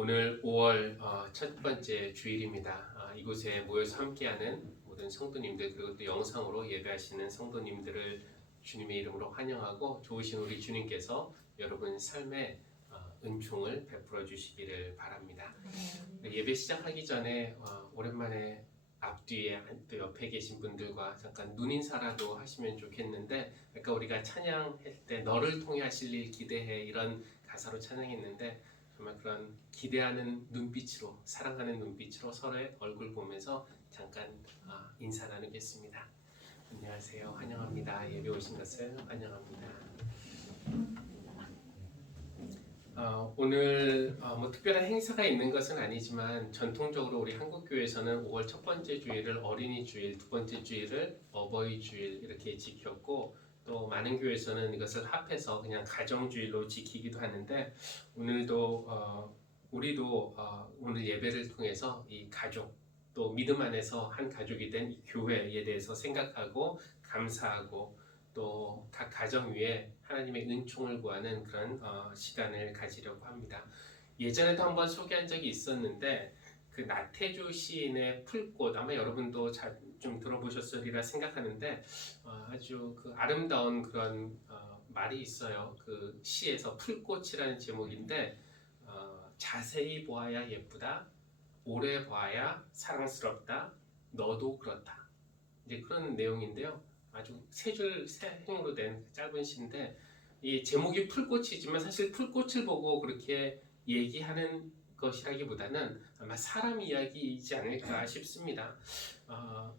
오늘 5월 첫 번째 주일입니다. 이곳에 모여서 함께하는 모든 성도님들 그리고 또 영상으로 예배하시는 성도님들을 주님의 이름으로 환영하고 좋으신 우리 주님께서 여러분 삶에 은총을 베풀어 주시기를 바랍니다. 예배 시작하기 전에 오랜만에 앞뒤에 또 옆에 계신 분들과 잠깐 눈인사라도 하시면 좋겠는데, 아까 우리가 찬양할 때 너를 통해 하실 일 기대해 이런 가사로 찬양했는데 정말 그런 기대하는 눈빛으로, 사랑하는 눈빛으로 서로의 얼굴 보면서 잠깐 인사 나누겠습니다. 안녕하세요. 환영합니다. 예배 오신 것을 환영합니다. 오늘 뭐 특별한 행사가 있는 것은 아니지만 전통적으로 우리 한국교회에서는 5월 첫 번째 주일을 어린이 주일, 두 번째 주일을 어버이 주일 이렇게 지켰고, 또 많은 교회에서는 이것을 합해서 그냥 가정주일로 지키기도 하는데, 오늘도 우리도 오늘 예배를 통해서 이 가족, 또 믿음 안에서 한 가족이 된 이 교회에 대해서 생각하고 감사하고 또 각 가정 위에 하나님의 은총을 구하는 그런 시간을 가지려고 합니다. 예전에도 한번 소개한 적이 있었는데, 그 나태주 시인의 풀꽃, 아마 여러분도 좀 들어보셨으리라 생각하는데 아주 그 아름다운 그런 말이 있어요. 그 시에서 풀꽃이라는 제목인데 자세히 보아야 예쁘다, 오래 보아야 사랑스럽다, 너도 그렇다, 이제 그런 내용인데요. 아주 세 행으로 된 짧은 시인데, 이 제목이 풀꽃이지만 사실 풀꽃을 보고 그렇게 얘기하는 것이라기보다는 아마 사람 이야기이지 않을까 싶습니다.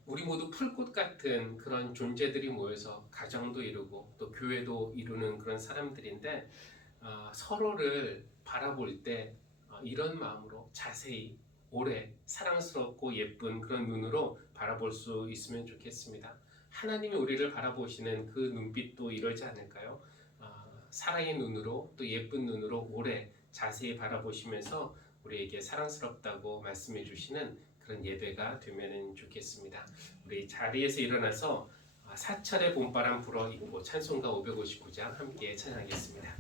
우리 모두 풀꽃 같은 그런 존재들이 모여서 가정도 이루고 또 교회도 이루는 그런 사람들인데, 서로를 바라볼 때 이런 마음으로 자세히 오래 사랑스럽고 예쁜 그런 눈으로 바라볼 수 있으면 좋겠습니다. 하나님이 우리를 바라보시는 그 눈빛도 이러지 않을까요? 사랑의 눈으로, 또 예쁜 눈으로 오래 자세히 바라보시면서 우리에게 사랑스럽다고 말씀해 주시는 그런 예배가 되면 좋겠습니다. 우리 자리에서 일어나서 사철의 봄바람 불어 입고 찬송가 559장 함께 찬양하겠습니다.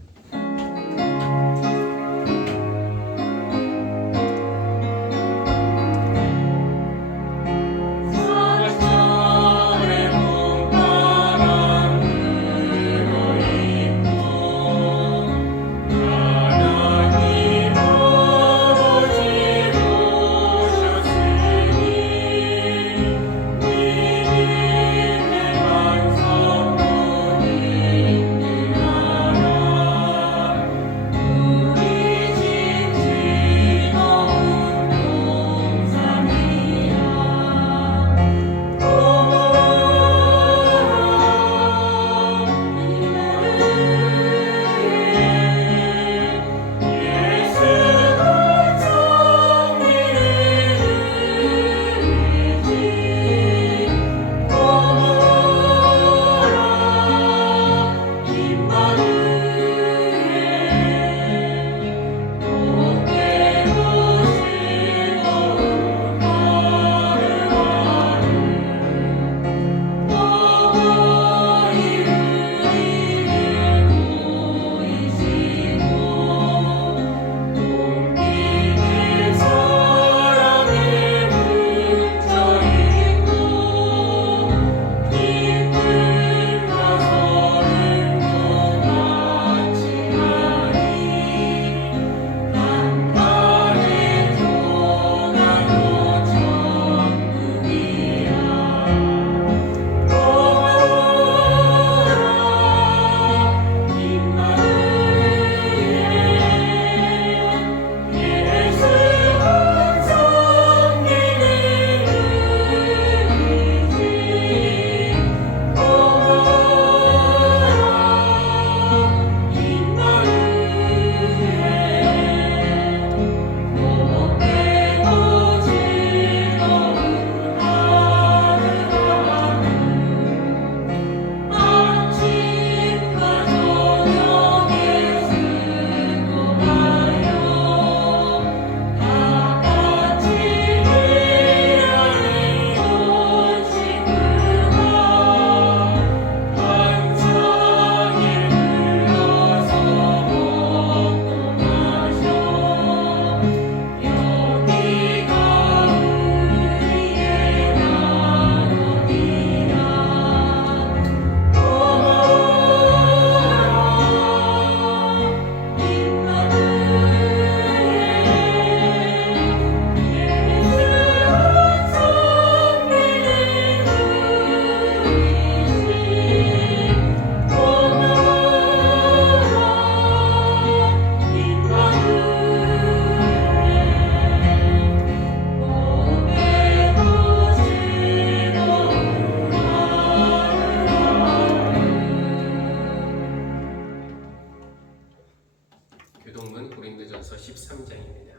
13장입니다.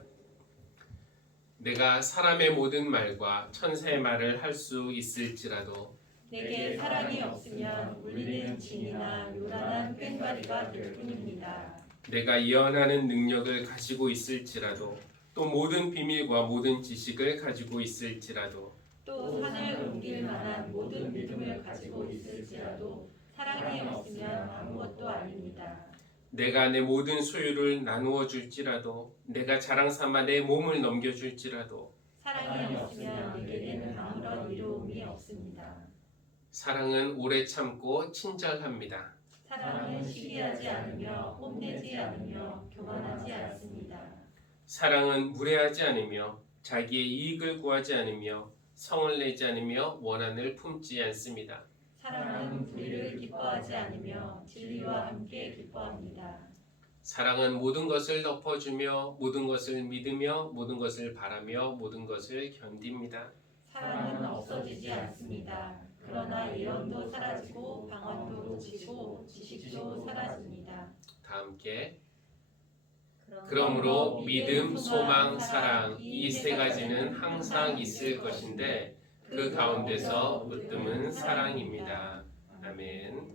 내가 사람의 모든 말과 천사의 말을 할 수 있을지라도 내게 사랑이 없으면 울리는 진이나 요란한 꽹과리가 될 뿐입니다. 내가 예언하는 능력을 가지고 있을지라도 또 모든 비밀과 모든 지식을 가지고 있을지라도 또 산을 옮길 만한 모든 믿음을 가지고 있을지라도 사랑이 없으면 아무것도 아닙니다. 내가 내 모든 소유를 나누어 줄지라도 내가 자랑 삼아 내 몸을 넘겨 줄지라도 사랑이 없으면 내게는 아무런 이로움이 없습니다. 사랑은 오래 참고 친절합니다. 사랑은 시기하지 않으며 뽐내지 않으며 교만하지 않습니다. 사랑은 무례하지 않으며 자기의 이익을 구하지 않으며 성을 내지 않으며 원한을 품지 않습니다. 사랑은 불의를 기뻐하지 않으며 진리와 함께 기뻐합니다. 사랑은 모든 것을 덮어주며 모든 것을 믿으며 모든 것을 바라며 모든 것을 견딥니다. 사랑은 없어지지 않습니다. 그러나 예언도 사라지고 방언도 그치고 지식도 사라집니다. 다 함께. 그러므로 믿음, 소망, 사랑 이 세 가지는 항상 있을 것인데 그 가운데서 으뜸은 사랑입니다. 아멘.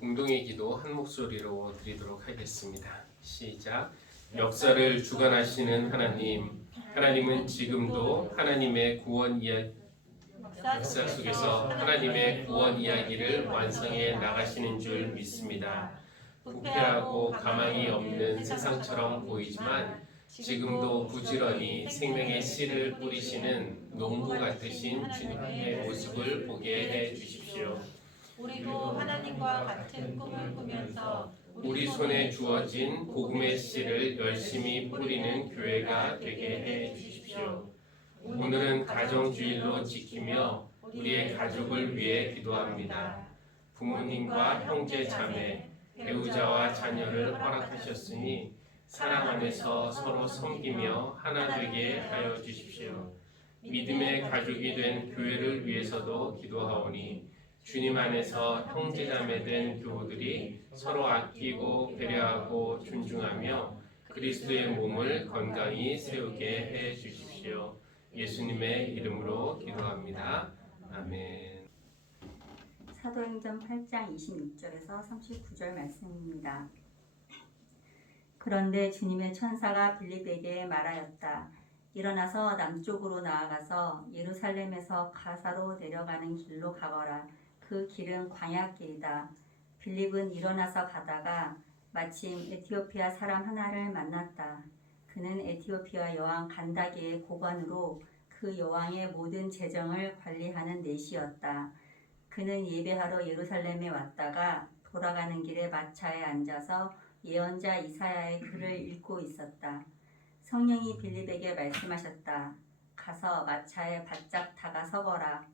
공동의 기도 한 목소리로 드리도록 하겠습니다. 시작. 역사를 주관하시는 하나님, 하나님은 지금도 하나님의 구원 역사 속에서 하나님의 구원 이야기를 완성해 나가시는 줄 믿습니다. 부패하고 가망이 없는 세상처럼 보이지만 지금도 부지런히 생명의 씨를 뿌리시는 농부 같으신 주님의 모습을 보게 해 주십시오. 우리도 하나님과 같은 꿈을 꾸면서 우리 손에 주어진 복음의 씨를 열심히 뿌리는 교회가 되게 해 주십시오. 오늘은 가정주일로 지키며 우리의 가족을 위해 기도합니다. 부모님과 형제 자매, 배우자와 자녀를 허락하셨으니 사랑 안에서 서로 섬기며 하나 되게 하여 주십시오. 믿음의 가족이 된 교회를 위해서도 기도하오니 주님 안에서 형제자매 된 교우들이 서로 아끼고 배려하고 존중하며 그리스도의 몸을 건강히 세우게 해 주십시오. 예수님의 이름으로 기도합니다. 아멘. 사도행전 8장 26절에서 39절 말씀입니다. 그런데 주님의 천사가 빌립에게 말하였다. 일어나서 남쪽으로 나아가서 예루살렘에서 가사로 내려가는 길로 가거라. 그 길은 광야길이다. 빌립은 일어나서 가다가 마침 에티오피아 사람 하나를 만났다. 그는 에티오피아 여왕 간다게의 고관으로 그 여왕의 모든 재정을 관리하는 내시였다. 그는 예배하러 예루살렘에 왔다가 돌아가는 길에 마차에 앉아서 예언자 이사야의 글을 읽고 있었다. 성령이 빌립에게 말씀하셨다. 가서 마차에 바짝 다가 서거라.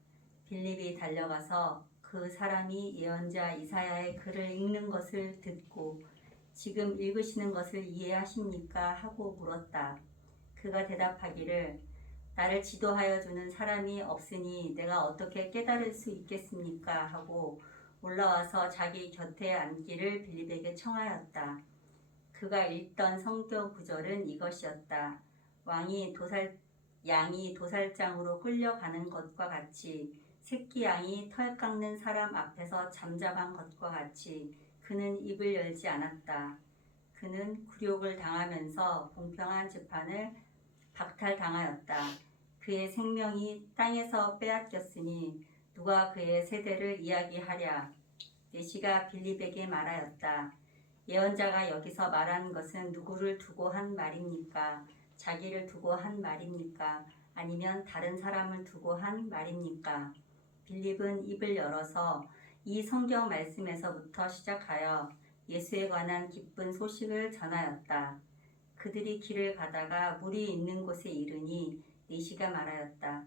빌립이 달려가서 그 사람이 예언자 이사야의 글을 읽는 것을 듣고 지금 읽으시는 것을 이해하십니까? 하고 물었다. 그가 대답하기를 나를 지도하여 주는 사람이 없으니 내가 어떻게 깨달을 수 있겠습니까? 하고 올라와서 자기 곁에 앉기를 빌립에게 청하였다. 그가 읽던 성경 구절은 이것이었다. 양이 도살장으로 끌려가는 것과 같이 새끼 양이 털 깎는 사람 앞에서 잠잠한 것과 같이 그는 입을 열지 않았다. 그는 굴욕을 당하면서 공평한 재판을 박탈당하였다. 그의 생명이 땅에서 빼앗겼으니 누가 그의 세대를 이야기하랴. 내시가 빌립에게 말하였다. 예언자가 여기서 말하는 것은 누구를 두고 한 말입니까? 자기를 두고 한 말입니까? 아니면 다른 사람을 두고 한 말입니까? 빌립은 입을 열어서 이 성경 말씀에서부터 시작하여 예수에 관한 기쁜 소식을 전하였다. 그들이 길을 가다가 물이 있는 곳에 이르니 내시가 말하였다.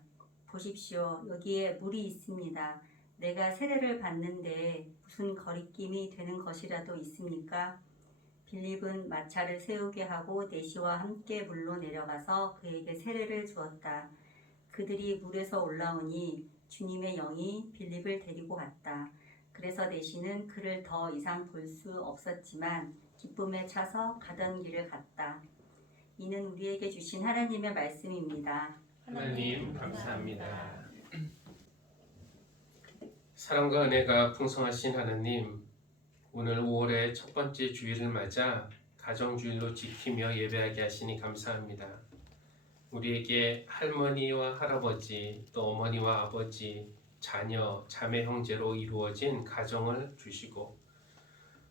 보십시오. 여기에 물이 있습니다. 내가 세례를 받는데 무슨 거리낌이 되는 것이라도 있습니까? 빌립은 마차를 세우게 하고 내시와 함께 물로 내려가서 그에게 세례를 주었다. 그들이 물에서 올라오니 주님의 영이 빌립을 데리고 갔다. 그래서 내시는 그를 더 이상 볼 수 없었지만 기쁨에 차서 가던 길을 갔다. 이는 우리에게 주신 하나님의 말씀입니다. 하나님 감사합니다. 사랑과 은혜가 풍성하신 하나님, 오늘 5월의 첫 번째 주일을 맞아 가정주일로 지키며 예배하게 하시니 감사합니다. 우리에게 할머니와 할아버지, 또 어머니와 아버지, 자녀, 자매, 형제로 이루어진 가정을 주시고,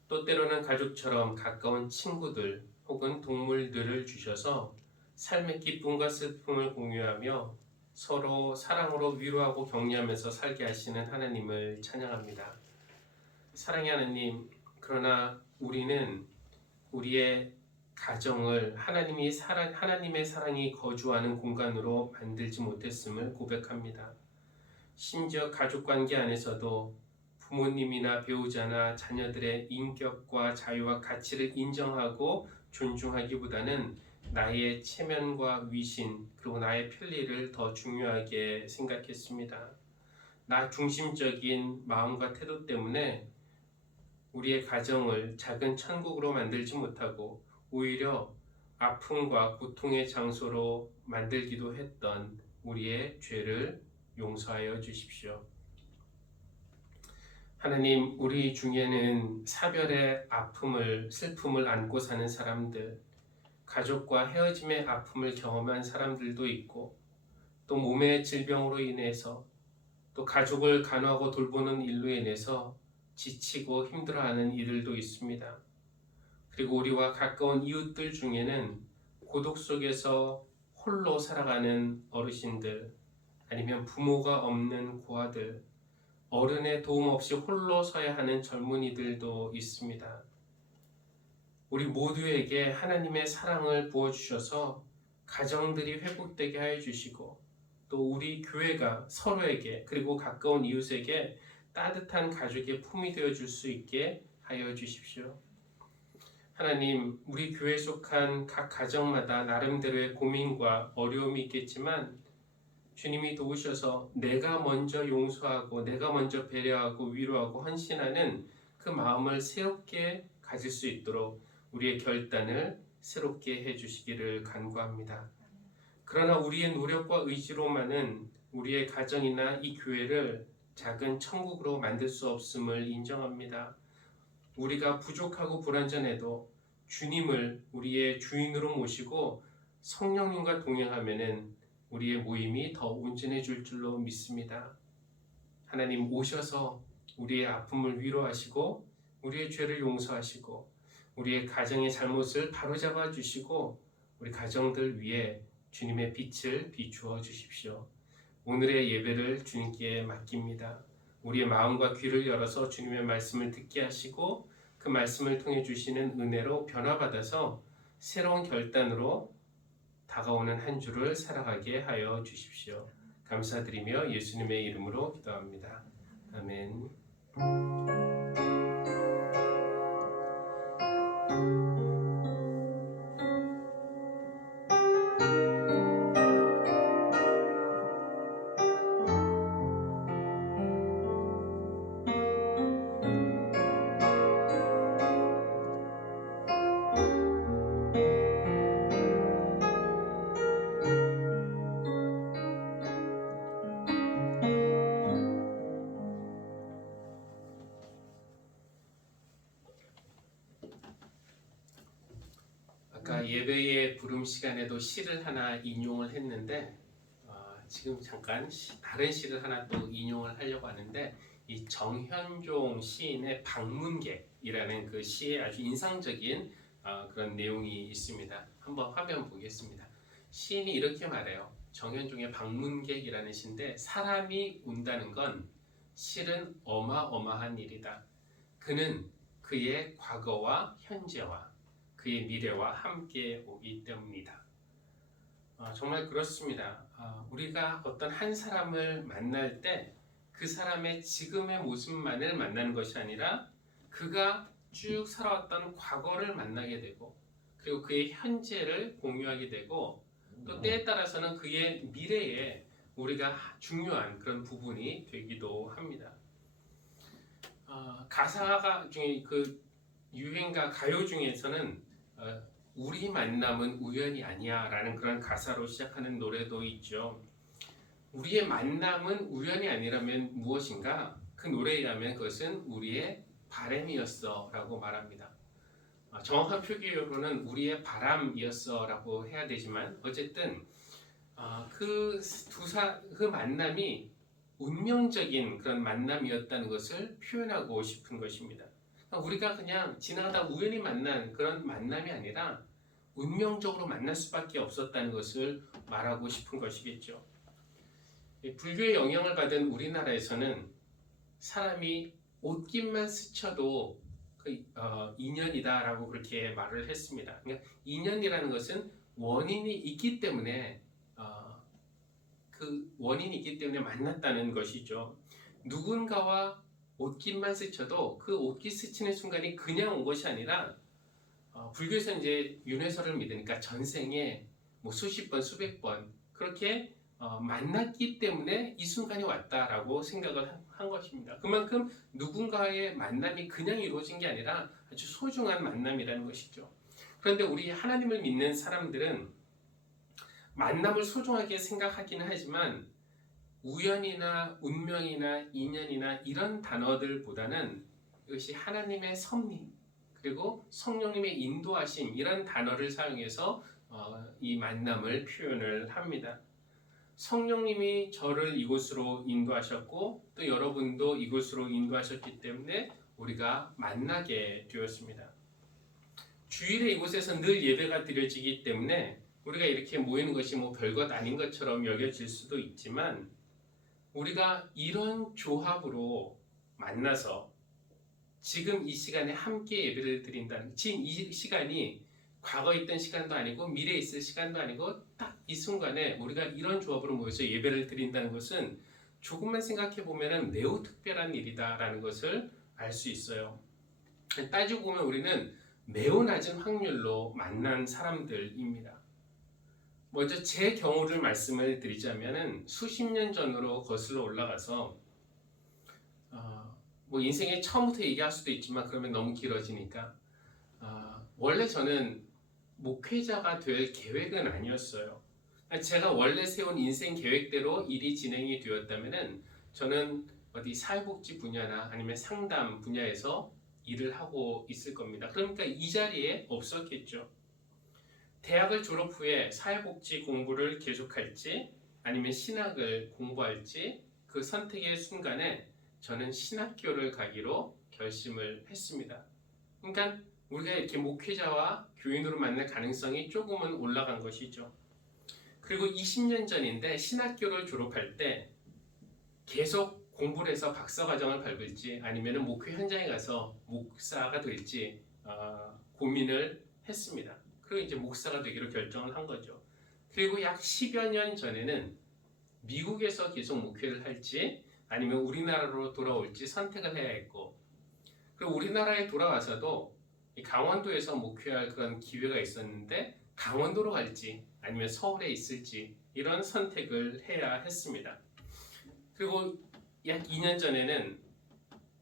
또 때로는 가족처럼 가까운 친구들 혹은 동물들을 주셔서 삶의 기쁨과 슬픔을 공유하며 서로 사랑으로 위로하고 격려하면서 살게 하시는 하나님을 찬양합니다. 사랑의 하나님, 그러나 우리는 우리의 가정을 하나님의 사랑이 거주하는 공간으로 만들지 못했음을 고백합니다. 심지어 가족관계 안에서도 부모님이나 배우자나 자녀들의 인격과 자유와 가치를 인정하고 존중하기보다는 나의 체면과 위신 그리고 나의 편리를 더 중요하게 생각했습니다. 나 중심적인 마음과 태도 때문에 우리의 가정을 작은 천국으로 만들지 못하고 오히려 아픔과 고통의 장소로 만들기도 했던 우리의 죄를 용서하여 주십시오. 하나님, 우리 중에는 사별의 아픔을, 슬픔을 안고 사는 사람들, 가족과 헤어짐의 아픔을 경험한 사람들도 있고, 또 몸의 질병으로 인해서, 또 가족을 간호하고 돌보는 일로 인해서 지치고 힘들어하는 이들도 있습니다. 그리고 우리와 가까운 이웃들 중에는 고독 속에서 홀로 살아가는 어르신들, 아니면 부모가 없는 고아들, 어른의 도움 없이 홀로 서야 하는 젊은이들도 있습니다. 우리 모두에게 하나님의 사랑을 부어주셔서 가정들이 회복되게 하여 주시고, 또 우리 교회가 서로에게 그리고 가까운 이웃에게 따뜻한 가족의 품이 되어 줄 수 있게 하여 주십시오. 하나님, 우리 교회에 속한 각 가정마다 나름대로의 고민과 어려움이 있겠지만 주님이 도우셔서 내가 먼저 용서하고 내가 먼저 배려하고 위로하고 헌신하는 그 마음을 새롭게 가질 수 있도록 우리의 결단을 새롭게 해주시기를 간구합니다. 그러나 우리의 노력과 의지로만은 우리의 가정이나 이 교회를 작은 천국으로 만들 수 없음을 인정합니다. 우리가 부족하고 불완전해도 주님을 우리의 주인으로 모시고 성령님과 동행하면은 우리의 모임이 더 온전해질 줄로 믿습니다. 하나님, 오셔서 우리의 아픔을 위로하시고 우리의 죄를 용서하시고 우리의 가정의 잘못을 바로잡아 주시고 우리 가정들 위에 주님의 빛을 비추어 주십시오. 오늘의 예배를 주님께 맡깁니다. 우리의 마음과 귀를 열어서 주님의 말씀을 듣게 하시고 그 말씀을 통해 주시는 은혜로 변화받아서 새로운 결단으로 다가오는 한 주를 살아가게 하여 주십시오. 감사드리며 예수님의 이름으로 기도합니다. 아멘. 아까 예배의 부름 시간에도 시를 하나 인용을 했는데 지금 잠깐 다른 시를 하나 또 인용을 하려고 하는데 이 정현종 시인의 방문객이라는 그 시에 아주 인상적인 그런 내용이 있습니다. 한번 화면 보겠습니다. 시인이 이렇게 말해요. 정현종의 방문객이라는 시인데 사람이 운다는 건 실은 어마어마한 일이다. 그는 그의 과거와 현재와 그의 미래와 함께 오기 때문이다. 정말 그렇습니다. 우리가 어떤 한 사람을 만날 때 그 사람의 지금의 모습만을 만나는 것이 아니라 그가 쭉 살아왔던 과거를 만나게 되고 그리고 그의 현재를 공유하게 되고 또 때에 따라서는 그의 미래에 우리가 중요한 그런 부분이 되기도 합니다. 가사가 중에 그 유행가 가요 중에서는 우리 만남은 우연이 아니야 라는 그런 가사로 시작하는 노래도 있죠. 우리의 만남은 우연이 아니라면 무엇인가? 그 노래에 의하면 그것은 우리의 바람이었어 라고 말합니다. 정확한 표기로는 우리의 바람이었어 라고 해야 되지만 어쨌든 그 만남이 운명적인 그런 만남이었다는 것을 표현하고 싶은 것입니다. 우리가 그냥 지나가다 우연히 만난 그런 만남이 아니라 운명적으로 만날 수밖에 없었다는 것을 말하고 싶은 것이겠죠. 불교의 영향을 받은 우리나라에서는 사람이 옷깃만 스쳐도 인연이다라고 그렇게 말을 했습니다. 그러니까 인연이라는 것은 원인이 있기 때문에 그 원인이 있기 때문에 만났다는 것이죠. 누군가와 옷깃만 스쳐도 그 옷깃 스치는 순간이 그냥 온 것이 아니라 불교에서 이제 윤회설을 믿으니까 전생에 뭐 수십 번, 수백 번 그렇게 만났기 때문에 이 순간이 왔다라고 생각을 한 것입니다. 그만큼 누군가의 만남이 그냥 이루어진 게 아니라 아주 소중한 만남이라는 것이죠. 그런데 우리 하나님을 믿는 사람들은 만남을 소중하게 생각하기는 하지만 우연이나 운명이나 인연이나 이런 단어들보다는 이것이 하나님의 섭리 그리고 성령님의 인도하심 이런 단어를 사용해서 이 만남을 표현을 합니다. 성령님이 저를 이곳으로 인도하셨고 또 여러분도 이곳으로 인도하셨기 때문에 우리가 만나게 되었습니다. 주일에 이곳에서 늘 예배가 드려지기 때문에 우리가 이렇게 모이는 것이 뭐 별것 아닌 것처럼 여겨질 수도 있지만 우리가 이런 조합으로 만나서 지금 이 시간에 함께 예배를 드린다는 지금 이 시간이 과거에 있던 시간도 아니고 미래에 있을 시간도 아니고 딱 이 순간에 우리가 이런 조합으로 모여서 예배를 드린다는 것은 조금만 생각해 보면 매우 특별한 일이다라는 것을 알 수 있어요. 따지고 보면 우리는 매우 낮은 확률로 만난 사람들입니다. 먼저 제 경우를 말씀을 드리자면은 수십 년 전으로 거슬러 올라가서 뭐 인생의 처음부터 얘기할 수도 있지만 그러면 너무 길어지니까 원래 저는 목회자가 될 계획은 아니었어요. 제가 원래 세운 인생 계획대로 일이 진행이 되었다면은 저는 어디 사회복지 분야나 아니면 상담 분야에서 일을 하고 있을 겁니다. 그러니까 이 자리에 없었겠죠. 대학을 졸업 후에 사회복지 공부를 계속할지 아니면 신학을 공부할지 그 선택의 순간에 저는 신학교를 가기로 결심을 했습니다. 그러니까 우리가 이렇게 목회자와 교인으로 만날 가능성이 조금은 올라간 것이죠. 그리고 20년 전인데 신학교를 졸업할 때 계속 공부를 해서 박사과정을 밟을지 아니면 목회 현장에 가서 목사가 될지 고민을 했습니다. 그리고 이제 목사가 되기로 결정을 한 거죠. 그리고 약 10여 년 전에는 미국에서 계속 목회를 할지 아니면 우리나라로 돌아올지 선택을 해야 했고 그리고 우리나라에 돌아와서도 강원도에서 목회할 그런 기회가 있었는데 강원도로 갈지 아니면 서울에 있을지 이런 선택을 해야 했습니다. 그리고 약 2년 전에는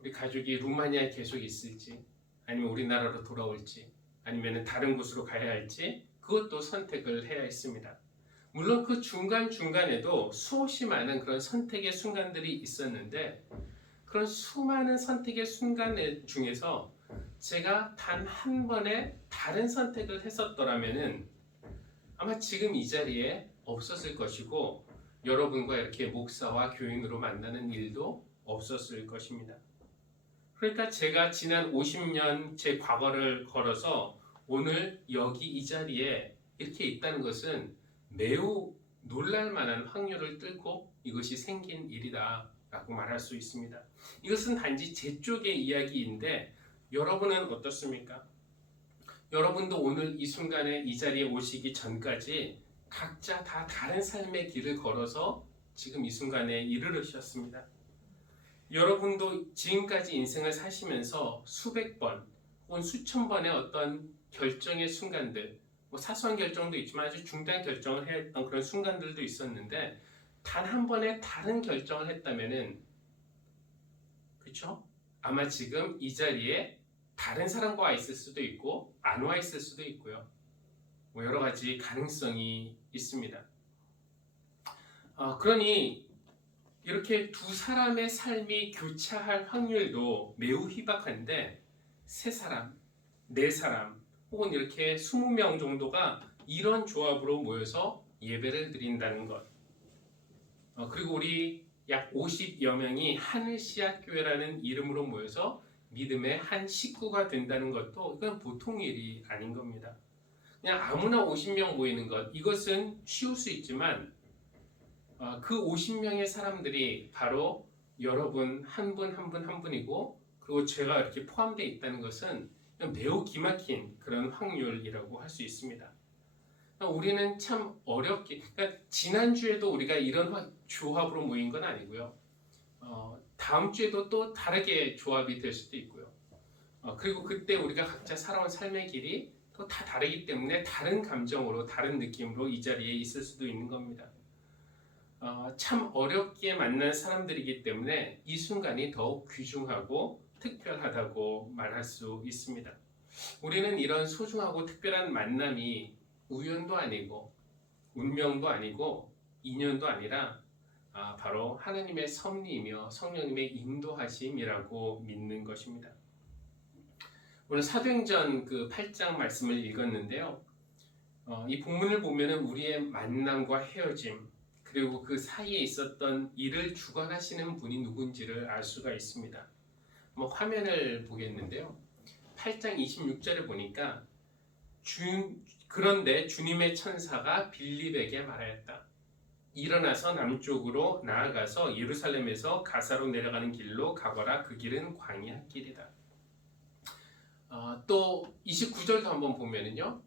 우리 가족이 루마니아에 계속 있을지 아니면 우리나라로 돌아올지 아니면 다른 곳으로 가야 할지 그것도 선택을 해야 했습니다. 물론 그 중간중간에도 수없이 많은 그런 선택의 순간들이 있었는데 그런 수많은 선택의 순간 중에서 제가 단 한 번의 다른 선택을 했었더라면은 아마 지금 이 자리에 없었을 것이고 여러분과 이렇게 목사와 교인으로 만나는 일도 없었을 것입니다. 그러니까 제가 지난 50년 제 과거를 걸어서 오늘 여기 이 자리에 이렇게 있다는 것은 매우 놀랄 만한 확률을 뚫고 이것이 생긴 일이다 라고 말할 수 있습니다. 이것은 단지 제 쪽의 이야기인데 여러분은 어떻습니까? 여러분도 오늘 이 순간에 이 자리에 오시기 전까지 각자 다 다른 삶의 길을 걸어서 지금 이 순간에 이르르셨습니다. 여러분도 지금까지 인생을 사시면서 수백 번 혹은 수천 번의 어떤 결정의 순간들, 뭐 사소한 결정도 있지만 아주 중대한 결정을 했던 그런 순간들도 있었는데 단 한 번의 다른 결정을 했다면은 그렇죠? 아마 지금 이 자리에 다른 사람과 와 있을 수도 있고 안 와 있을 수도 있고요. 뭐 여러 가지 가능성이 있습니다. 그러니 이렇게 두 사람의 삶이 교차할 확률도 매우 희박한데 세 사람, 네 사람 혹은 이렇게 20명 정도가 이런 조합으로 모여서 예배를 드린다는 것. 그리고 우리 약 50여 명이 하늘씨앗교회라는 이름으로 모여서 믿음의 한 식구가 된다는 것도 이건 보통 일이 아닌 겁니다. 그냥 아무나 50명 모이는 것, 이것은 쉬울 수 있지만 그 50명의 사람들이 바로 여러분 한 분 한 분 한 분이고 그리고 제가 이렇게 포함되어 있다는 것은 매우 기막힌 그런 확률이라고 할 수 있습니다. 우리는 참 어렵게, 그러니까 지난주에도 우리가 이런 조합으로 모인 건 아니고요. 다음 주에도 또 다르게 조합이 될 수도 있고요. 그리고 그때 우리가 각자 살아온 삶의 길이 또 다 다르기 때문에 다른 감정으로 다른 느낌으로 이 자리에 있을 수도 있는 겁니다. 참 어렵게 만난 사람들이기 때문에 이 순간이 더욱 귀중하고 특별하다고 말할 수 있습니다. 우리는 이런 소중하고 특별한 만남이 우연도 아니고 운명도 아니고 인연도 아니라 바로 하나님의 섭리이며 성령님의 인도하심이라고 믿는 것입니다. 오늘 사도행전 그 8장 말씀을 읽었는데요. 이 본문을 보면은 우리의 만남과 헤어짐 그리고 그 사이에 있었던 일을 주관하시는 분이 누군지를 알 수가 있습니다. 화면을 보겠는데요. 8장 26절에 보니까 그런데 주님의 천사가 빌립에게 말하였다. 일어나서 남쪽으로 나아가서 예루살렘에서 가사로 내려가는 길로 가거라. 그 길은 광야 길이다. 또 29절도 한번 보면은요.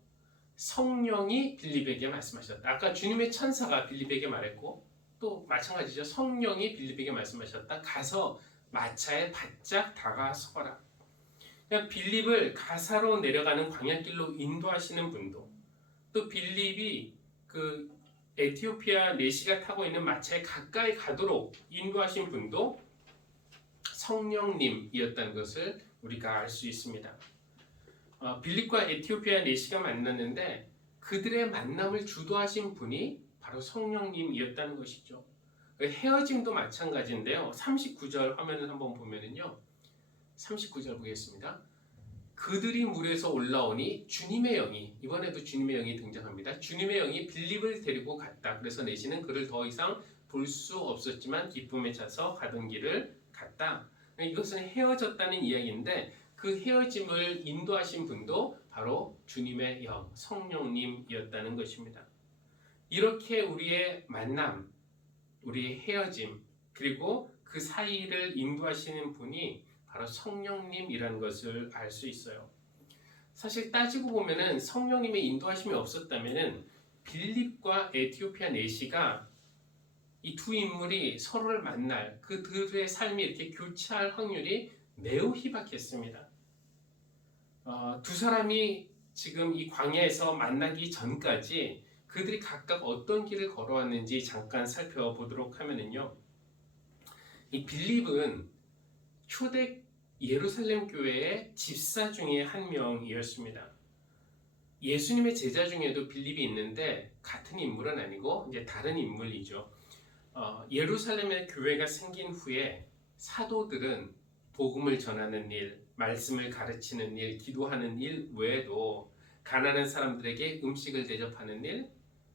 성령이 빌립에게 말씀하셨다. 아까 주님의 천사가 빌립에게 말했고 또 마찬가지죠. 성령이 빌립에게 말씀하셨다. 가서 마차에 바짝 다가서거라. 그러니까 빌립을 가사로 내려가는 광야길로 인도하시는 분도 또 빌립이 그 에티오피아 내시가 타고 있는 마차에 가까이 가도록 인도하신 분도 성령님이었다는 것을 우리가 알 수 있습니다. 빌립과 에티오피아 내시가 만났는데 그들의 만남을 주도하신 분이 바로 성령님이었다는 것이죠. 헤어짐도 마찬가지인데요. 39절 화면을 한번 보면은요. 39절 보겠습니다. 그들이 물에서 올라오니 주님의 영이, 이번에도 주님의 영이 등장합니다. 주님의 영이 빌립을 데리고 갔다. 그래서 내시는 그를 더 이상 볼 수 없었지만 기쁨에 차서 가던 길을 갔다. 이것은 헤어졌다는 이야기인데 그 헤어짐을 인도하신 분도 바로 주님의 영, 성령님이었다는 것입니다. 이렇게 우리의 만남, 우리의 헤어짐, 그리고 그 사이를 인도하시는 분이 바로 성령님이라는 것을 알 수 있어요. 사실 따지고 보면은 성령님의 인도하심이 없었다면은 빌립과 에티오피아 내시가 이 두 인물이 서로를 만날 그들의 삶이 이렇게 교차할 확률이 매우 희박했습니다. 두 사람이 지금 이 광야에서 만나기 전까지 그들이 각각 어떤 길을 걸어왔는지 잠깐 살펴보도록 하면은요. 이 빌립은 초대 예루살렘 교회의 집사 중에 한 명이었습니다. 예수님의 제자 중에도 빌립이 있는데 같은 인물은 아니고 이제 다른 인물이죠. 예루살렘의 교회가 생긴 후에 사도들은 복음을 전하는 일, 말씀을 가르치는 일, 기도하는 일 외에도 가난한 사람들에게 음식을 대접하는 일,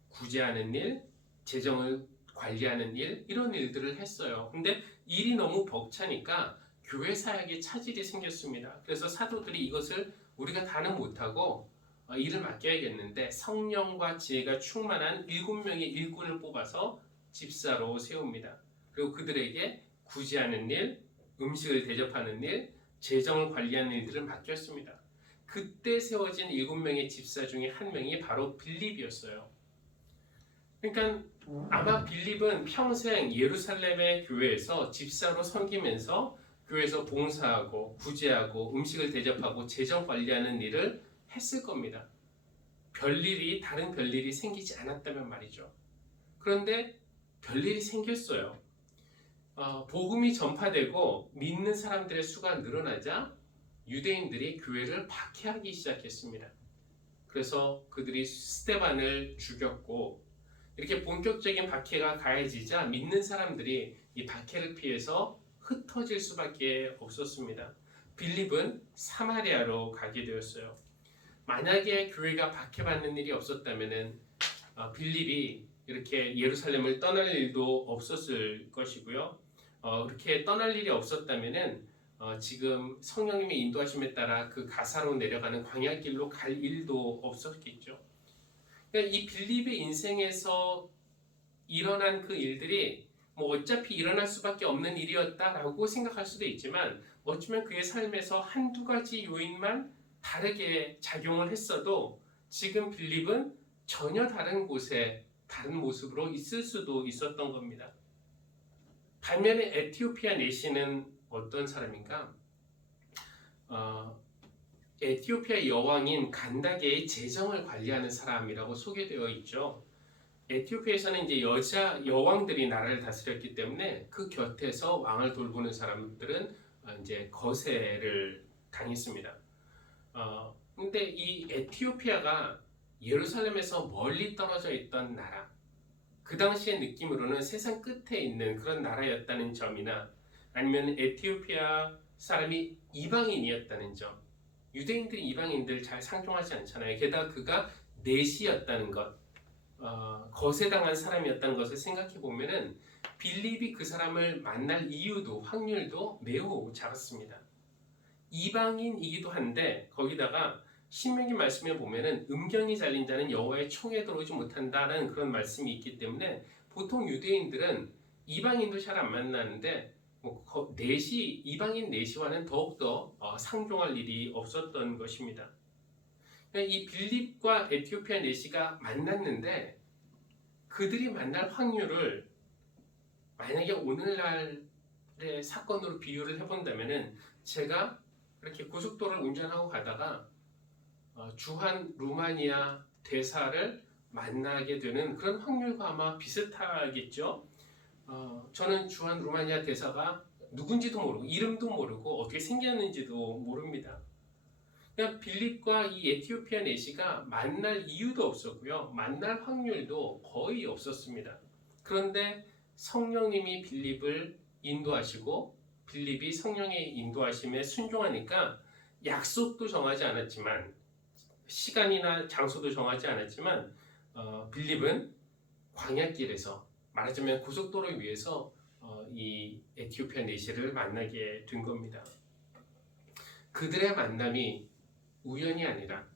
구제하는 일, 재정을 관리하는 일, 이런 일들을 했어요. 근데 일이 너무 벅차니까 교회 사역에 차질이 생겼습니다. 그래서 사도들이 이것을 우리가 다는 못하고 일을 맡겨야겠는데 성령과 지혜가 충만한 7명의 일꾼을 뽑아서 집사로 세웁니다. 그리고 그들에게 구제하는 일, 음식을 대접하는 일, 재정을 관리하는 일들을 맡겼습니다. 그때 세워진 7명의 집사 중에 한 명이 바로 빌립이었어요. 그러니까 아마 빌립은 평생 예루살렘의 교회에서 집사로 섬기면서 교회에서 봉사하고 구제하고 음식을 대접하고 재정 관리하는 일을 했을 겁니다. 다른 별일이 생기지 않았다면 말이죠. 그런데 별일이 생겼어요. 복음이 전파되고 믿는 사람들의 수가 늘어나자 유대인들이 교회를 박해하기 시작했습니다. 그래서 그들이 스데반을 죽였고, 이렇게 본격적인 박해가 가해지자 믿는 사람들이 이 박해를 피해서 흩어질 수밖에 없었습니다. 빌립은 사마리아로 가게 되었어요. 만약에 교회가 박해받는 일이 없었다면 빌립이 이렇게 예루살렘을 떠날 일도 없었을 것이고요. 그렇게 떠날 일이 없었다면 지금 성령님의 인도하심에 따라 그 가사로 내려가는 광야길로 갈 일도 없었겠죠. 그러니까 이 빌립의 인생에서 일어난 그 일들이 어차피 일어날 수밖에 없는 일이었다라고 생각할 수도 있지만, 어쩌면 그의 삶에서 한두 가지 요인만 다르게 작용을 했어도 지금 빌립은 전혀 다른 곳에 다른 모습으로 있을 수도 있었던 겁니다. 반면에 에티오피아 내시는 어떤 사람인가? 에티오피아 여왕인 간다게의 재정을 관리하는 사람이라고 소개되어 있죠. 에티오피아에서는 이제 여자 여왕들이 나라를 다스렸기 때문에 그 곁에서 왕을 돌보는 사람들은 이제 거세를 당했습니다. 근데 이 에티오피아가 예루살렘에서 멀리 떨어져 있던 나라, 그 당시의 느낌으로는 세상 끝에 있는 그런 나라였다는 점이나, 아니면 에티오피아 사람이 이방인이었다는 점, 유대인들이 이방인들 잘 상종하지 않잖아요. 게다가 그가 내시였다는 것, 거세당한 사람이었다는 것을 생각해 보면은 빌립이 그 사람을 만날 확률도 매우 작았습니다. 이방인이기도 한데, 거기다가 신명기 말씀에 보면은 음경이 잘린 자는 여호와의 총에 들어오지 못한다는 그런 말씀이 있기 때문에 보통 유대인들은 이방인도 잘 안 만나는데 이방인 내시와는 더욱더 상종할 일이 없었던 것입니다. 이 빌립과 에티오피아 내시가 만났는데, 그들이 만날 확률을 만약에 오늘날의 사건으로 비유를 해본다면은, 제가 이렇게 고속도로를 운전하고 가다가 주한 루마니아 대사를 만나게 되는 그런 확률과 아마 비슷하겠죠. 저는 주한 루마니아 대사가 누군지도 모르고 이름도 모르고 어떻게 생겼는지도 모릅니다. 그냥 빌립과 이 에티오피아 내시가 만날 이유도 없었고요. 만날 확률도 거의 없었습니다. 그런데 성령님이 빌립을 인도하시고 빌립이 성령의 인도하심에 순종하니까, 약속도 정하지 않았지만, 시간이나 장소도 정하지 않았지만, 빌립은 광야길에서, 말하자면 고속도로 위에서 이 에티오피아 내시를 만나게 된 겁니다. 그들의 만남이 우연이 아니라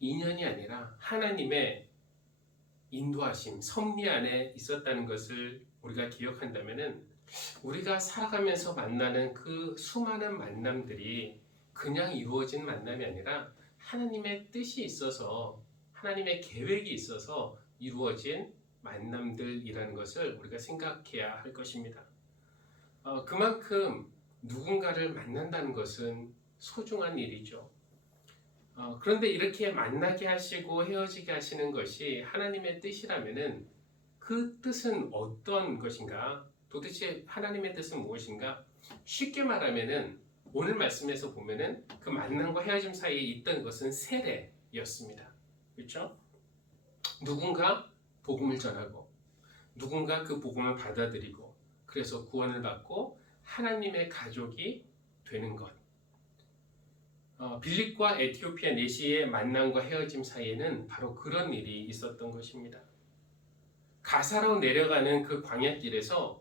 인연이 아니라 하나님의 인도하심, 섭리 안에 있었다는 것을 우리가 기억한다면은, 우리가 살아가면서 만나는 그 수많은 만남들이 그냥 이루어진 만남이 아니라 하나님의 뜻이 있어서, 하나님의 계획이 있어서 이루어진 만남들이라는 것을 우리가 생각해야 할 것입니다. 그만큼 누군가를 만난다는 것은 소중한 일이죠. 그런데 이렇게 만나게 하시고 헤어지게 하시는 것이 하나님의 뜻이라면은, 그 뜻은 어떤 것인가? 도대체 하나님의 뜻은 무엇인가? 쉽게 말하면은, 오늘 말씀에서 보면은 그 만남과 헤어짐 사이에 있던 것은 세례였습니다. 그렇죠? 누군가 복음을 전하고, 누군가 그 복음을 받아들이고, 그래서 구원을 받고 하나님의 가족이 되는 것. 빌립과 에티오피아 내시의 만남과 헤어짐 사이에는 바로 그런 일이 있었던 것입니다. 가사로 내려가는 그 광야길에서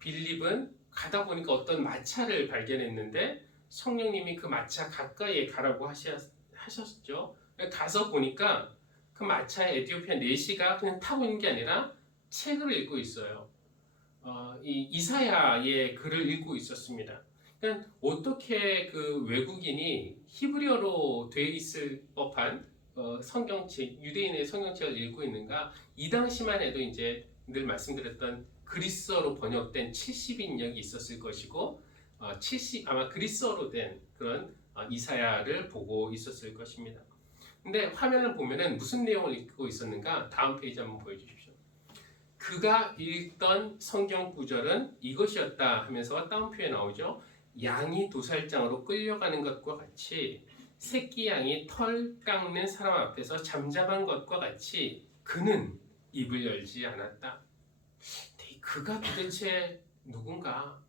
빌립은 가다 보니까 어떤 마차를 발견했는데 성령님이 그 마차 가까이에 가라고 하셨죠. 가서 보니까 그 마차에 에티오피아 내시가 그냥 타고 있는 게 아니라 책을 읽고 있어요. 이 이사야의 글을 읽고 있었습니다. 그러니까 어떻게 그 외국인이 히브리어로 돼 있을 법한 성경책, 유대인의 성경책을 읽고 있는가? 이 당시만 해도 이제 늘 말씀드렸던 그리스어로 번역된 70인역이 있었을 것이고, 아마 그리스어로 된 그런 이사야를 보고 있었을 것입니다. 근데 화면을 보면은 무슨 내용을 읽고 있었는가? 다음 페이지 한번 보여주십시오. 그가 읽던 성경 구절은 이것이었다 하면서 다운표에 나오죠. 양이 도살장으로 끌려가는 것과 같이 새끼 양이 털 깎는 사람 앞에서 잠잠한 것과 같이 그는 입을 열지 않았다. 그가 도대체 누군가?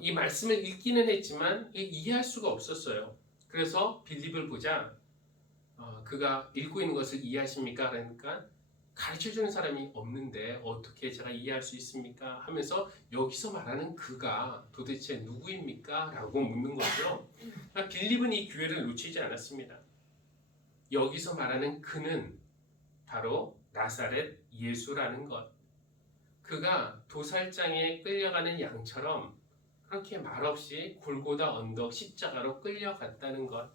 이 말씀을 읽기는 했지만 이해할 수가 없었어요. 그래서 빌립을 보자 그가 읽고 있는 것을 이해하십니까? 그러니까 가르쳐주는 사람이 없는데 어떻게 제가 이해할 수 있습니까? 하면서 여기서 말하는 그가 도대체 누구입니까? 라고 묻는 거죠. 빌립은 이 기회를 놓치지 않았습니다. 여기서 말하는 그는 바로 나사렛 예수라는 것. 그가 도살장에 끌려가는 양처럼 그렇게 말없이 골고다 언덕 십자가로 끌려갔다는 것.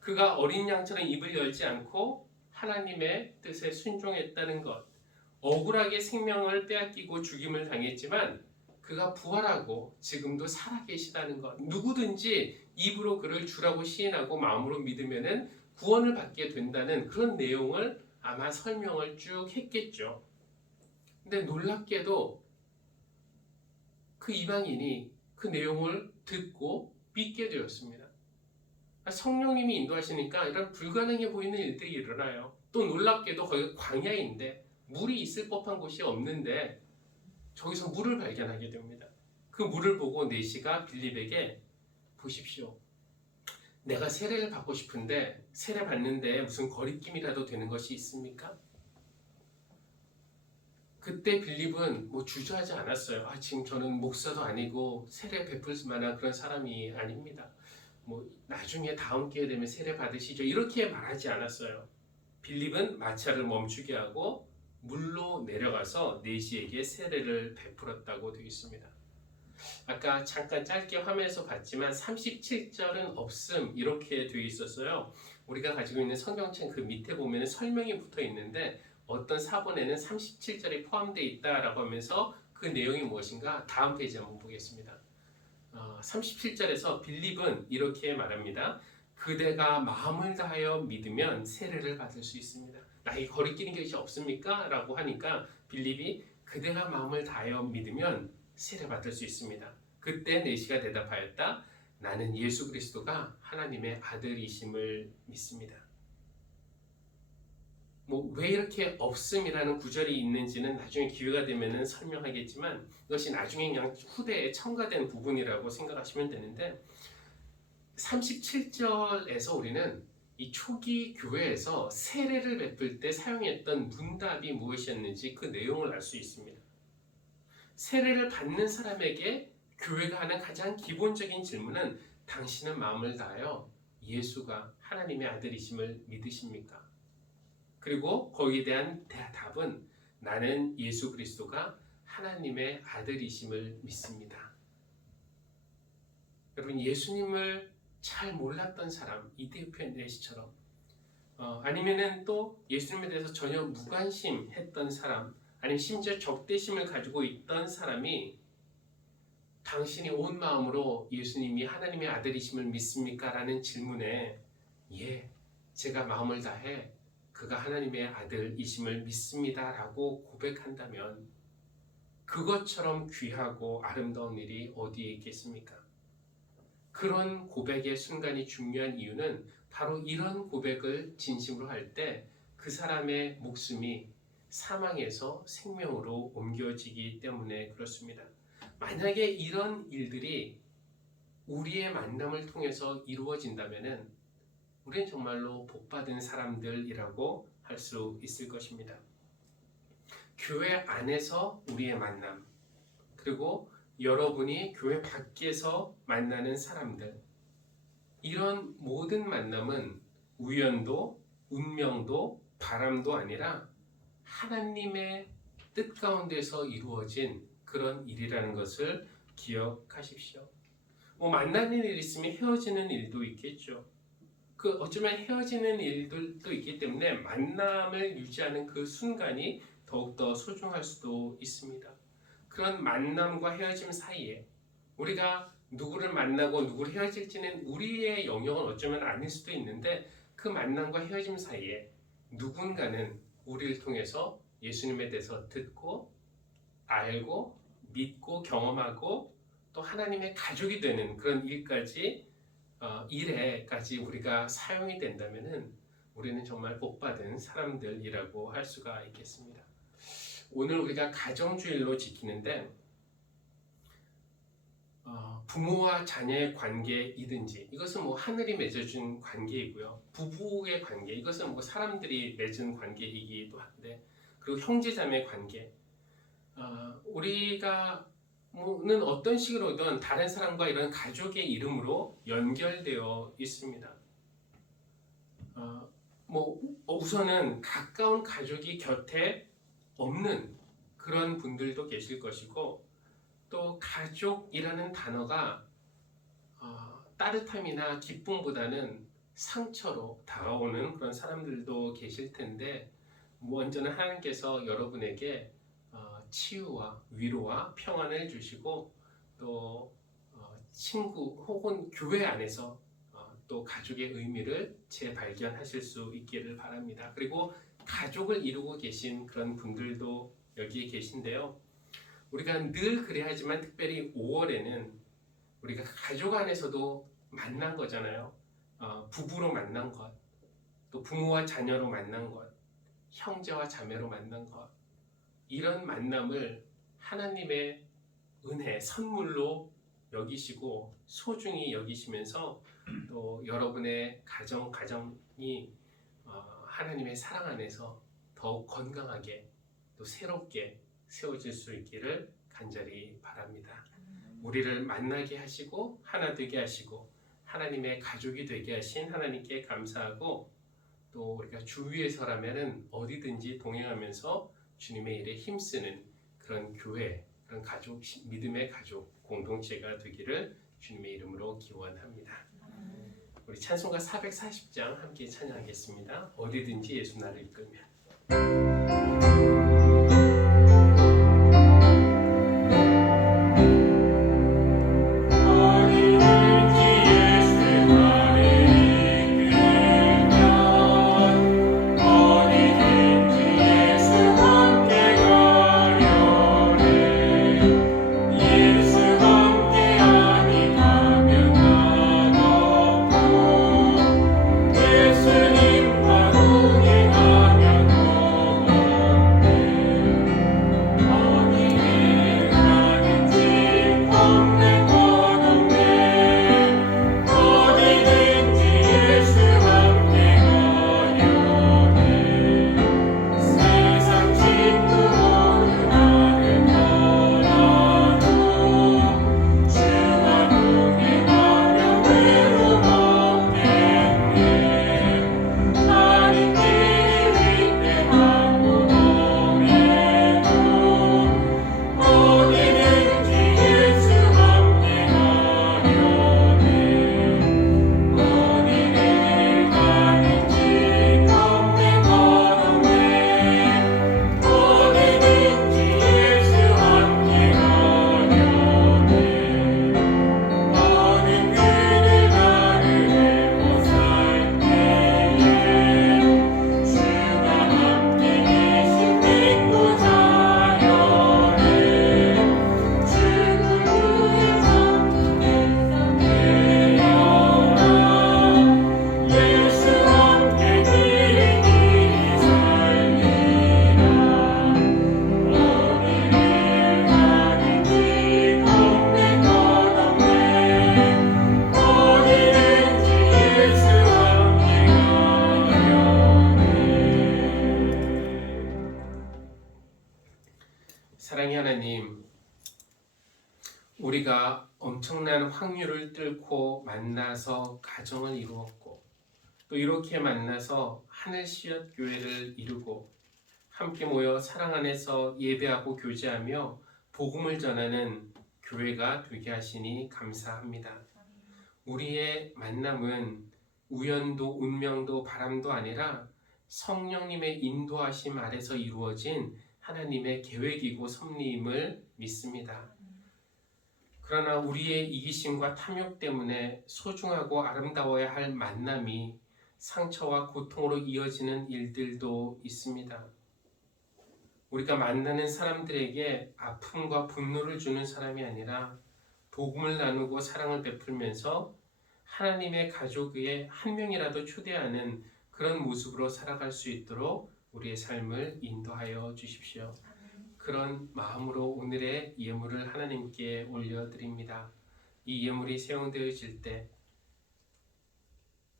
그가 어린 양처럼 입을 열지 않고 하나님의 뜻에 순종했다는 것. 억울하게 생명을 빼앗기고 죽임을 당했지만 그가 부활하고 지금도 살아계시다는 것. 누구든지 입으로 그를 주라고 시인하고 마음으로 믿으면은 구원을 받게 된다는 그런 내용을 아마 설명을 쭉 했겠죠. 근데 놀랍게도 그 이방인이 그 내용을 듣고 믿게 되었습니다. 성령님이 인도하시니까 이런 불가능해 보이는 일들이 일어나요. 또 놀랍게도 거기가 광야인데 물이 있을 법한 곳이 없는데 저기서 물을 발견하게 됩니다. 그 물을 보고 내시가 빌립에게 보십시오. 내가 세례를 받고 싶은데 세례 받는데 무슨 거리낌이라도 되는 것이 있습니까? 그때 빌립은 주저하지 않았어요. 지금 저는 목사도 아니고 세례 베풀 만한 그런 사람이 아닙니다. 나중에 다음 기회 되면 세례 받으시죠. 이렇게 말하지 않았어요. 빌립은 마차를 멈추게 하고 물로 내려가서 내시에게 세례를 베풀었다고 되어 있습니다. 아까 잠깐 짧게 화면에서 봤지만 37절은 없음 이렇게 되어 있었어요. 우리가 가지고 있는 성경책 그 밑에 보면 설명이 붙어 있는데 어떤 사본에는 37절이 포함되어 있다라고 하면서 그 내용이 무엇인가 다음 페이지 한번 보겠습니다. 37절에서 빌립은 이렇게 말합니다. 그대가 마음을 다하여 믿으면 세례를 받을 수 있습니다. 나에게 거리끼는 것이 없습니까? 라고 하니까 빌립이 그대가 마음을 다하여 믿으면 세례 받을 수 있습니다. 그때 내시가 대답하였다. 나는 예수 그리스도가 하나님의 아들이심을 믿습니다. 왜 이렇게 없음이라는 구절이 있는지는 나중에 기회가 되면 설명하겠지만 이것이 나중에 그냥 후대에 첨가된 부분이라고 생각하시면 되는데 37절에서 우리는 이 초기 교회에서 세례를 베풀 때 사용했던 문답이 무엇이었는지 그 내용을 알 수 있습니다. 세례를 받는 사람에게 교회가 하는 가장 기본적인 질문은 당신은 마음을 다하여 예수가 하나님의 아들이심을 믿으십니까? 그리고 거기에 대한 답은 나는 예수 그리스도가 하나님의 아들이심을 믿습니다. 여러분 예수님을 잘 몰랐던 사람 이디오피아 내시처럼 아니면은 또 예수님에 대해서 전혀 무관심했던 사람 아니면 심지어 적대심을 가지고 있던 사람이 당신이 온 마음으로 예수님이 하나님의 아들이심을 믿습니까? 라는 질문에 예, 제가 마음을 다해 그가 하나님의 아들이심을 믿습니다 라고 고백한다면 그것처럼 귀하고 아름다운 일이 어디에 있겠습니까? 그런 고백의 순간이 중요한 이유는 바로 이런 고백을 진심으로 할 때 그 사람의 목숨이 사망에서 생명으로 옮겨지기 때문에 그렇습니다. 만약에 이런 일들이 우리의 만남을 통해서 이루어진다면 우리는 정말로 복받은 사람들이라고 할 수 있을 것입니다. 교회 안에서 우리의 만남, 그리고 여러분이 교회 밖에서 만나는 사람들, 이런 모든 만남은 우연도, 운명도, 바람도 아니라 하나님의 뜻 가운데서 이루어진 그런 일이라는 것을 기억하십시오. 만나는 일이 있으면 헤어지는 일도 있겠죠. 어쩌면 헤어지는 일들도 있기 때문에 만남을 유지하는 그 순간이 더욱더 소중할 수도 있습니다. 그런 만남과 헤어짐 사이에 우리가 누구를 만나고 누구를 헤어질지는 우리의 영역은 어쩌면 아닐 수도 있는데, 그 만남과 헤어짐 사이에 누군가는 우리를 통해서 예수님에 대해서 듣고 알고 믿고 경험하고 또 하나님의 가족이 되는 그런 일에까지 우리가 사용이 된다면은 우리는 정말 복받은 사람들이라고 할 수가 있겠습니다. 오늘 우리가 가정주일로 지키는데 부모와 자녀의 관계이든지 이것은 하늘이 맺어준 관계이고요. 부부의 관계, 이것은 사람들이 맺은 관계이기도 한데, 그리고 형제자매 관계, 우리가 는 어떤 식으로든 다른 사람과 이런 가족의 이름으로 연결되어 있습니다. 우선은 가까운 가족이 곁에 없는 그런 분들도 계실 것이고, 또 가족이라는 단어가 따뜻함이나 기쁨보다는 상처로 다가오는 그런 사람들도 계실 텐데, 먼저는 하나님께서 여러분에게 치유와 위로와 평안을 주시고, 또 친구 혹은 교회 안에서 또 가족의 의미를 재발견하실 수 있기를 바랍니다. 그리고 가족을 이루고 계신 그런 분들도 여기에 계신데요. 우리가 늘 그래야 하지만 특별히 5월에는 우리가 가족 안에서도 만난 거잖아요. 부부로 만난 것, 또 부모와 자녀로 만난 것, 형제와 자매로 만난 것, 이런 만남을 하나님의 은혜, 선물로 여기시고 소중히 여기시면서 또 여러분의 가정이 하나님의 사랑 안에서 더욱 건강하게 또 새롭게 세워질 수 있기를 간절히 바랍니다. 우리를 만나게 하시고 하나 되게 하시고 하나님의 가족이 되게 하신 하나님께 감사하고, 또 우리가 주위에서라면은 어디든지 동행하면서 주님의 일에 힘쓰는 그런 교회, 그런 가족, 믿음의 가족 공동체가 되기를 주님의 이름으로 기원합니다. 우리 찬송가 440장 함께 찬양하겠습니다. 어디든지 예수 나를 이끌면. 확률을 뚫고 만나서 가정을 이루었고 또 이렇게 만나서 하늘씨앗 교회를 이루고 함께 모여 사랑 안에서 예배하고 교제하며 복음을 전하는 교회가 되게 하시니 감사합니다. 우리의 만남은 우연도 운명도 바람도 아니라 성령님의 인도하심 아래서 이루어진 하나님의 계획이고 섭리임을 믿습니다. 그러나 우리의 이기심과 탐욕 때문에 소중하고 아름다워야 할 만남이 상처와 고통으로 이어지는 일들도 있습니다. 우리가 만나는 사람들에게 아픔과 분노를 주는 사람이 아니라 복음을 나누고 사랑을 베풀면서 하나님의 가족의 한 명이라도 초대하는 그런 모습으로 살아갈 수 있도록 우리의 삶을 인도하여 주십시오. 그런 마음으로 오늘의 예물을 하나님께 올려드립니다. 이 예물이 사용되어질 때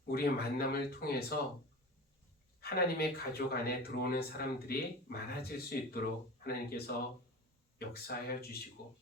우리의 만남을 통해서 하나님의 가족 안에 들어오는 사람들이 많아질 수 있도록 하나님께서 역사하여 주시고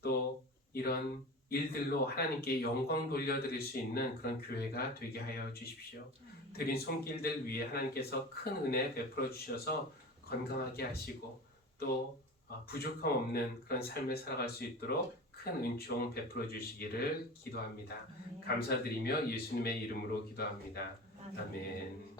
또 이런 일들로 하나님께 영광 돌려드릴 수 있는 그런 교회가 되게 하여 주십시오. 드린 손길들 위에 하나님께서 큰 은혜 베풀어 주셔서 건강하게 하시고 또 부족함 없는 그런 삶을 살아갈 수 있도록 큰 은총 베풀어 주시기를 기도합니다. 감사드리며 예수님의 이름으로 기도합니다. 아멘.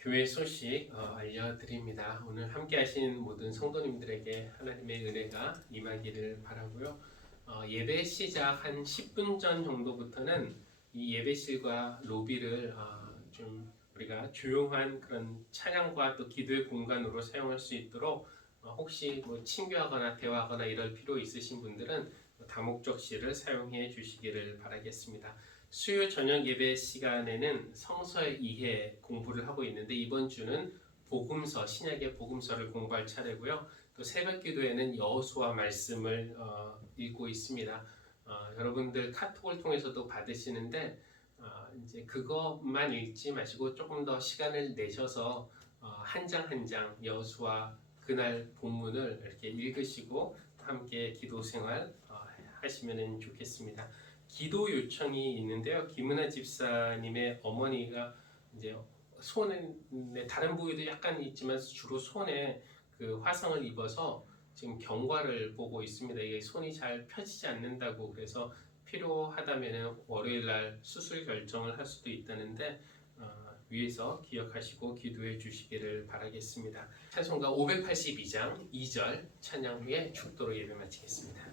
교회 소식 알려드립니다. 오늘 함께 하신 모든 성도님들에게 하나님의 은혜가 임하기를 바라고요. 예배 시작 한 10분 전 정도부터는 이 예배실과 로비를 좀 우리가 조용한 그런 찬양과 또 기도의 공간으로 사용할 수 있도록 혹시 뭐 친교하거나 대화하거나 이럴 필요 있으신 분들은 다목적실을 사용해 주시기를 바라겠습니다. 수요 저녁 예배 시간에는 성서의 이해 공부를 하고 있는데 이번 주는 복음서, 신약의 복음서를 공부할 차례고요. 또 새벽 기도에는 여호수아 말씀을 읽고 있습니다. 여러분들 카톡을 통해서도 받으시는데 이제 그것만 읽지 마시고 조금 더 시간을 내셔서 한 장 한 장 여호수아 그날 본문을 이렇게 읽으시고 함께 기도 생활 하시면 좋겠습니다. 기도 요청이 있는데요. 김은아 집사님의 어머니가 이제 손에 다른 부위도 약간 있지만 주로 손에 그 화상을 입어서 지금 경과를 보고 있습니다. 이게 손이 잘 펴지지 않는다고 그래서 필요하다면 월요일 날 수술 결정을 할 수도 있다는데 위에서 기억하시고 기도해 주시기를 바라겠습니다. 찬송가 582장 2절 찬양 후에 축도로 예배 마치겠습니다.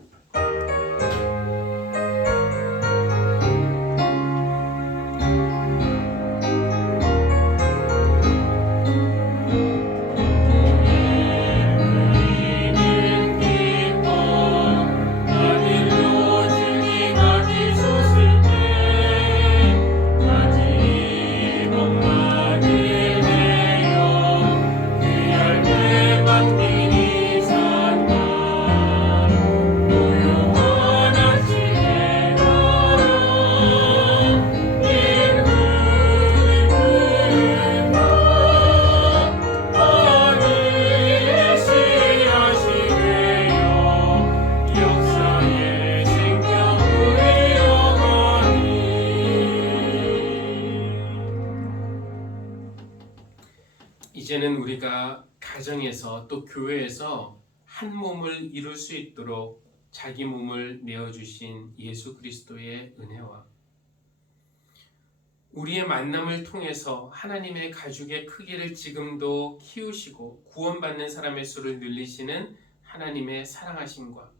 이제는 우리가 가정에서 또 교회에서 한 몸을 이룰 수 있도록 자기 몸을 내어주신 예수 그리스도의 은혜와 우리의 만남을 통해서 하나님의 가족의 크기를 지금도 키우시고 구원받는 사람의 수를 늘리시는 하나님의 사랑하심과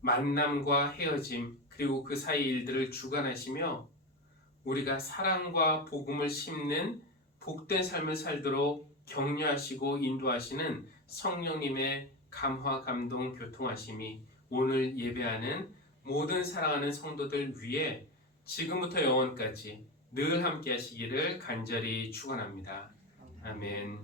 만남과 헤어짐 그리고 그 사이 일들을 주관하시며 우리가 사랑과 복음을 심는 복된 삶을 살도록 격려하시고 인도하시는 성령님의 감화, 감동, 교통하심이 오늘 예배하는 모든 사랑하는 성도들 위해 지금부터 영원까지 늘 함께 하시기를 간절히 축원합니다. 아멘.